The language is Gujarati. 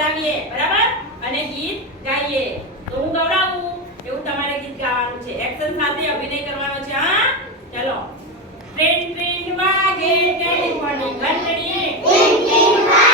બોલાવીએ બરાબર અને ગીત ગાઈએ તો હું ગવડાવું એવું તમારે ગીત ગાવાનું છે એક્શન સાથે અભિનય કરવાનો છે હા ચલો ટ્રેન ટ્રેન વાગે ટેલિફોનની ઘંટડી ટ્રેન ટ્રેન